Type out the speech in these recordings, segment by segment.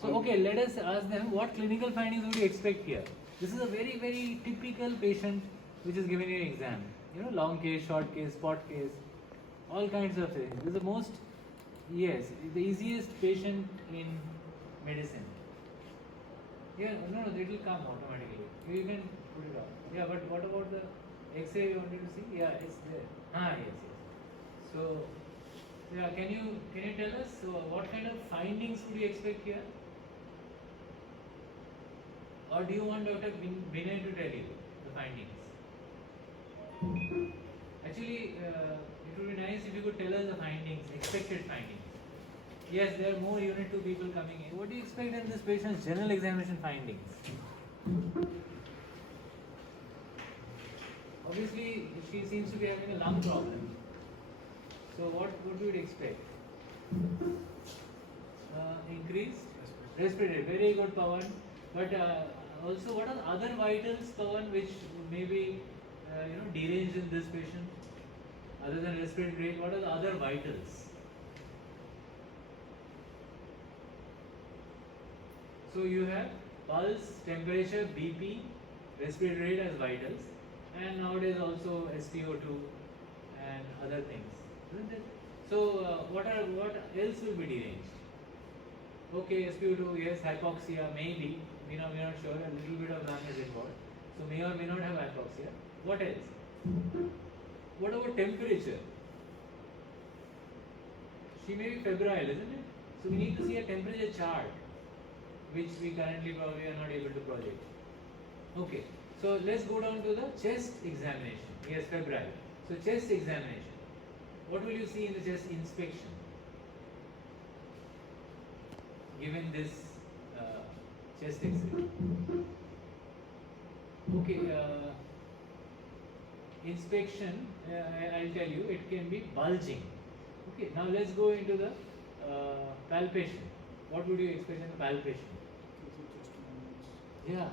So okay, let us ask them what clinical findings would you expect here? This is a very very typical patient which is given in exam. You know, long case, short case, spot case, all kinds of things. This is the most, yes, the easiest patient in medicine. Yeah, no, it will come automatically. You can put it out. Yeah, but what about the X-ray you wanted to see? Yeah, it's there. Ah, yes, yes. So, yeah, can you tell us what kind of findings would you expect here? Or do you want Dr. Vinay to tell you the findings? Actually, it would be nice if you could tell us the findings, expected findings. Yes, there are more unit 2 people coming in. What do you expect in this patient's general examination findings? Obviously, she seems to be having a lung problem. So, what would you expect? Increased respiratory, very good, Pawan. But also, what are other vitals, Pawan, which may be deranged in this patient? Other than respiratory rate, what are the other vitals? So you have pulse, temperature, BP, respiratory rate as vitals, and nowadays also SpO2 and other things, isn't it? So what else will be deranged? Okay, SpO2, yes, hypoxia, maybe, we're not sure, a little bit of lung is involved. So may or may not have hypoxia. What else? What about temperature? She may be febrile, isn't it? So we need to see a temperature chart, which we currently probably are not able to project. Okay, so let's go down to the chest examination. Yes, febrile. So chest examination. What will you see in the chest inspection? Given this chest X-ray. Okay, inspection, I'll tell you, it can be bulging. Okay, now let's go into the palpation. What would you expect in the palpation? Yeah.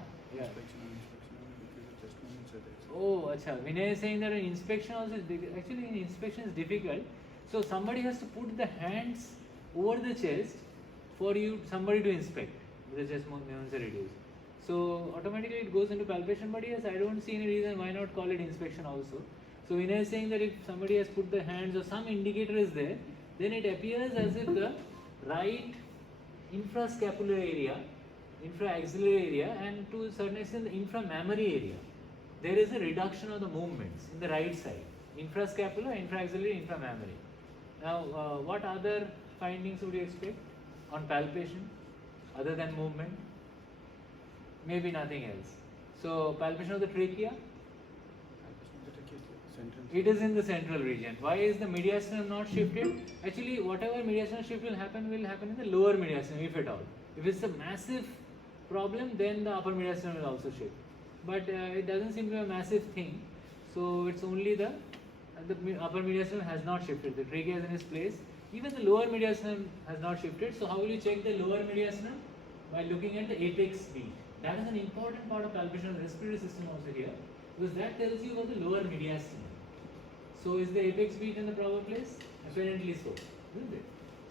Oh, acha. Vinay is saying that an inspection also is difficult. Actually, an inspection is difficult. So somebody has to put the hands over the chest for somebody to inspect with the chest movements are reduced. So automatically it goes into palpation. But yes, I don't see any reason why not call it inspection also. So Vinay is saying that if somebody has put the hands or some indicator is there, then it appears as if the right infrascapular area, infraaxillary area, and to a certain extent the inframammary area, there is a reduction of the movements in the right side, infrascapular, infraaxillary, inframammary. Now, what other findings would you expect on palpation other than movement? Maybe nothing else. So, palpation of the trachea? It is in the central region. Why is the mediastinum not shifted? Actually, whatever mediastinal shift will happen in the lower mediastinum, if at all. If it's a massive problem, then the upper mediastinum will also shift. But it doesn't seem to be a massive thing. So it's only the upper mediastinum has not shifted. The trachea is in its place. Even the lower mediastinum has not shifted. So how will you check the lower mediastinum? By looking at the apex beat. That is an important part of palpation of the respiratory system also here, because that tells you about the lower mediastinum. So is the apex beat in the proper place? Apparently so, isn't it?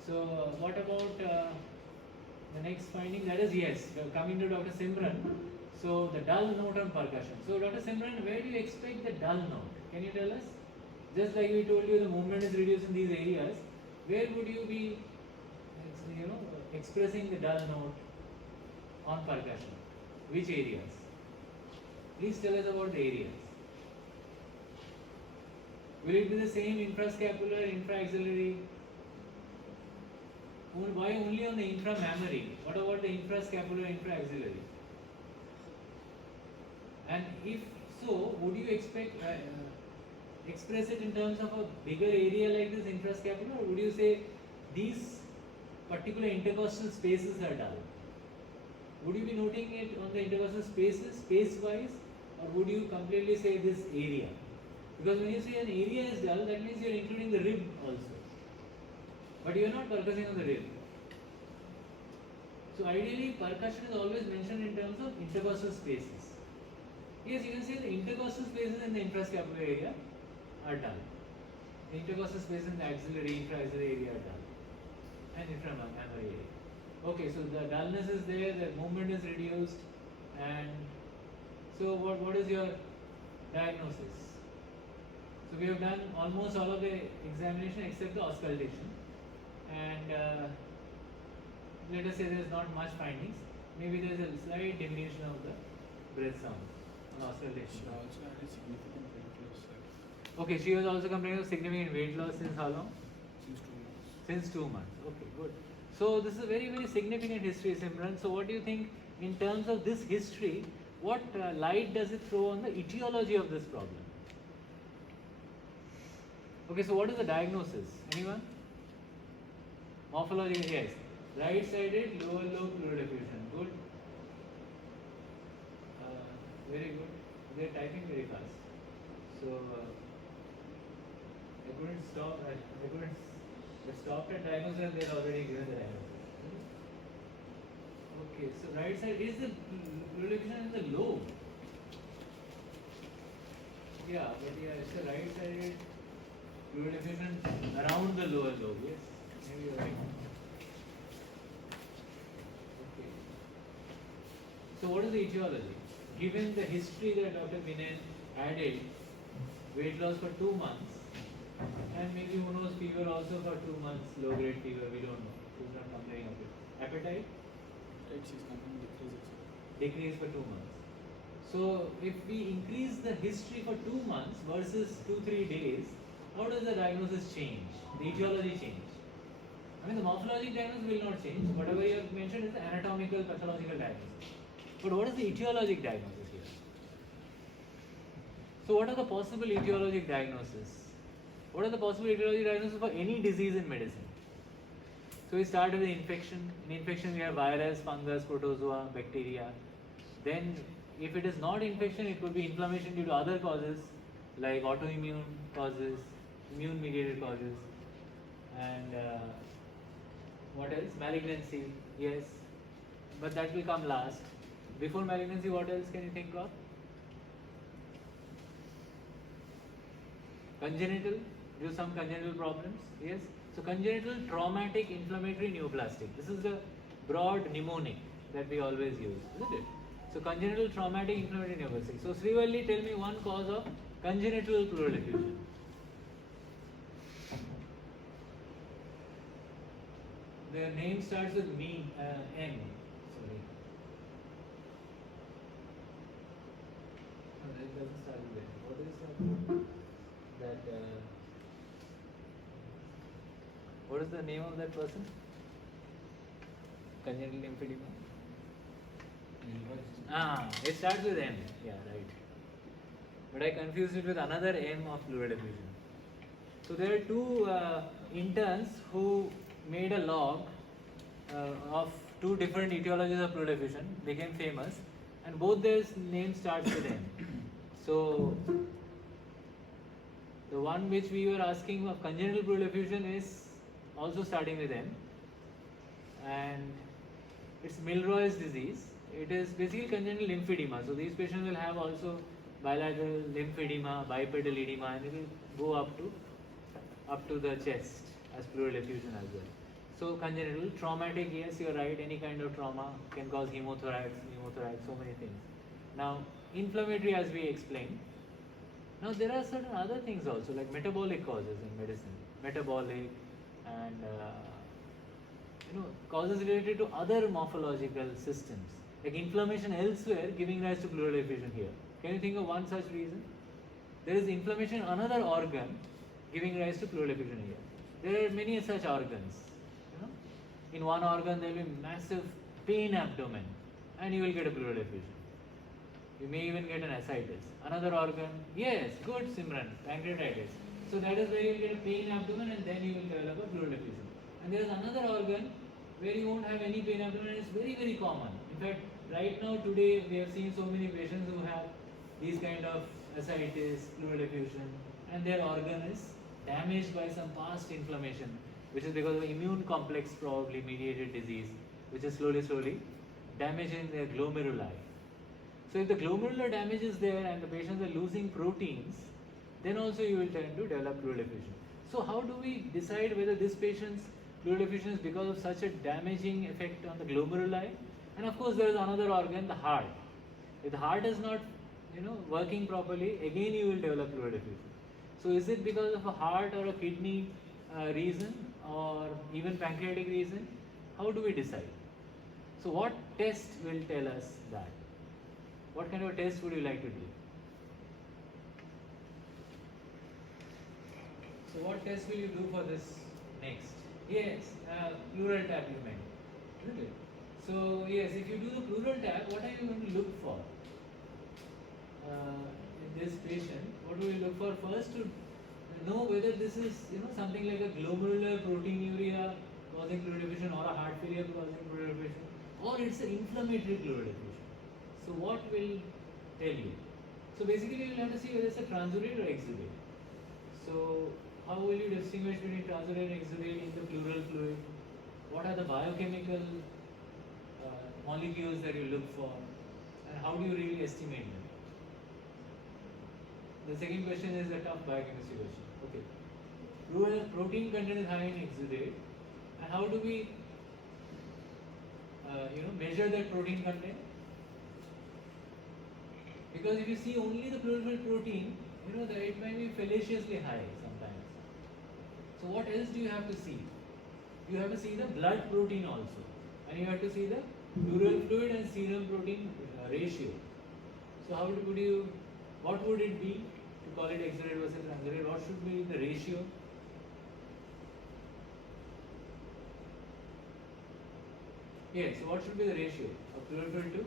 So what about the next finding? That is yes, coming to Dr. Simran. So the dull note on percussion. So Dr. Simran, where do you expect the dull note? Can you tell us? Just like we told you, the movement is reduced in these areas. Where would you be, expressing the dull note on percussion? Which areas? Please tell us about the areas. Will it be the same infrascapular, infraaxillary? Why only on the inframammary? What about the infrascapular, infraaxillary? And if so, would you express it in terms of a bigger area like this infrascapular, or would you say these particular intercostal spaces are dull? Would you be noting it on the intercostal spaces, space-wise, or would you completely say this area? Because when you say an area is dull, that means you are including the rib also. But you are not percussing on the rib. So ideally, percussion is always mentioned in terms of intercostal spaces. Yes, you can say the intercostal spaces in the infrascapular area are dull. The intercostal spaces in the axillary, infraaxillary area are dull. And inframammary area. Okay, so the dullness is there, the movement is reduced, and so what is your diagnosis? So we have done almost all of the examination except the auscultation, and let us say there is not much findings. Maybe there is a slight diminution of the breath sound on auscultation. She also had a significant weight loss, sir, Okay, she was also complaining of significant weight loss since how long? since 2 months. Since 2 months. Okay, good. So this is a very, very significant history, Simran. So what do you think in terms of this history? What light does it throw on the etiology of this problem? Okay, so what is the diagnosis? Anyone? Morphology, yes. Right-sided lower lobe fluid effusion. Good. Very good. They are typing very fast. So I couldn't stop. I couldn't. I stopped at diagnosis and they are already given the diagnosis. Okay, so right side is the fluid effusion in the lobe. Yeah, but yeah, it's the right-sided fluid effusion around the lower lobe. Yes, maybe you're right. Okay. So what is the etiology? Given the history that Dr. Vinay added, weight loss for 2 months, and maybe who knows, fever also for 2 months, low grade fever, we don't know. She's not complaining of it. Appetite? Right, she's coming decreases. Decrease for 2 months. So if we increase the history for 2 months versus 2-3 days, how does the diagnosis change? The etiology change? I mean, the morphologic diagnosis will not change. Whatever you have mentioned is the anatomical, pathological diagnosis. But what is the etiologic diagnosis here? So what are the possible etiologic diagnoses? What are the possible etiologic diagnoses for any disease in medicine? So we start with the infection. In infection we have virus, fungus, protozoa, bacteria. Then if it is not infection, it could be inflammation due to other causes like autoimmune causes, immune mediated causes, and what else? Malignancy, yes, but that will come last. Before malignancy, what else can you think of? Congenital, due to some congenital problems, yes. So congenital traumatic inflammatory neoplastic. This is the broad mnemonic that we always use, isn't it? So congenital traumatic inflammatory neoplastic. So Srivalli, tell me one cause of congenital pleural effusion. Their name starts with M. Sorry. No, it doesn't start with M. What is that? What is the name of that person? Congenital lymphedema. It starts with M. Yeah, right. But I confused it with another M of fluid effusion. So there are two interns who made a log of 2 different etiologies of fluid effusion, became famous, and both their names starts with M. So the one which we were asking of congenital fluid effusion is also starting with M, and it's Milroy's disease. It is basically congenital lymphedema. So these patients will have also bilateral lymphedema, bipedal edema, and it will go up to the chest as pleural effusion as well. So congenital, traumatic, yes, you're right, any kind of trauma can cause hemothorax, pneumothorax, so many things. Now, inflammatory as we explained. Now there are certain other things also like metabolic causes in medicine, metabolic and causes related to other morphological systems, like inflammation elsewhere giving rise to pleural effusion here. Can you think of one such reason? There is inflammation in another organ giving rise to pleural effusion here. There are many such organs. In one organ there will be massive pain abdomen and you will get a pleural effusion. You may even get an ascites. Another organ, yes, good Simran, pancreatitis. So that is where you will get a pain abdomen and then you will develop a pleural effusion. And there is another organ where you won't have any pain abdomen and it's very, very common. In fact, right now today we have seen so many patients who have these kind of ascites, pleural effusion, and their organ is damaged by some past inflammation, which is because of immune complex probably mediated disease, which is slowly damaging their glomeruli. So if the glomerular damage is there and the patients are losing proteins, then also you will tend to develop pleural effusion. So how do we decide whether this patient's fluid deficient is because of such a damaging effect on the glomeruli. And of course, there is another organ, the heart. If the heart is not, working properly, again you will develop fluid deficiency. So, is it because of a heart or a kidney reason, or even pancreatic reason? How do we decide? So, what test will tell us that? What kind of a test would you like to do? So, what test will you do for this next? Yes, pleural tap you meant, isn't it? So, yes, if you do the pleural tap, what are you going to look for? In this patient, what do we look for first to know whether this is something like a glomerular proteinuria causing fluid deficient, or a heart failure causing fluid deficient, or it's an inflammatory fluid deficient. So what will tell you? So basically you will have to see whether it's a transurate or exudate. So how will you distinguish between transurate and exudate in the pleural fluid? What are the biochemical molecules that you look for, and how do you really estimate them? The second question is a tough biochemistry question. Okay. Protein content is high in exudate, and how do we measure that protein content? Because if you see only the pleural protein, that it might be fallaciously high sometimes. So what else do you have to see? You have to see the blood protein also, and you have to see the pleural fluid and serum protein ratio. So what would it be to call it exudate versus transurate? What should be the ratio? Yes, so what should be the ratio of pleural fluid to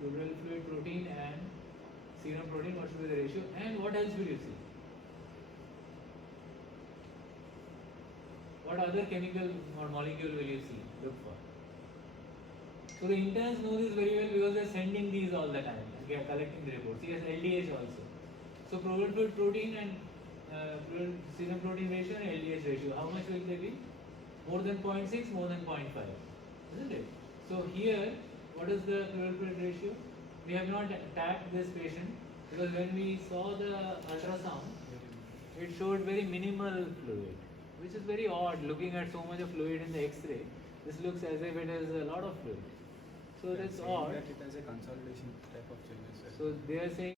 pleural fluid protein and serum protein? What should be the ratio? And what else will you see? What other chemical or molecule will you see? Look for. So the interns know this very well because they are sending these all the time. They are collecting the reports. Yes, LDH also. So pleural fluid protein and pleural serum protein ratio and LDH ratio. How much will they be? More than 0.6, more than 0.5, isn't it? So here, what is the pleural fluid ratio? We have not tapped this patient because when we saw the ultrasound, it showed very minimal fluid, which is very odd. Looking at so much of fluid in the X-ray, this looks as if it is a lot of fluid. So that's odd. That it has a consolidation type of changes. So they are saying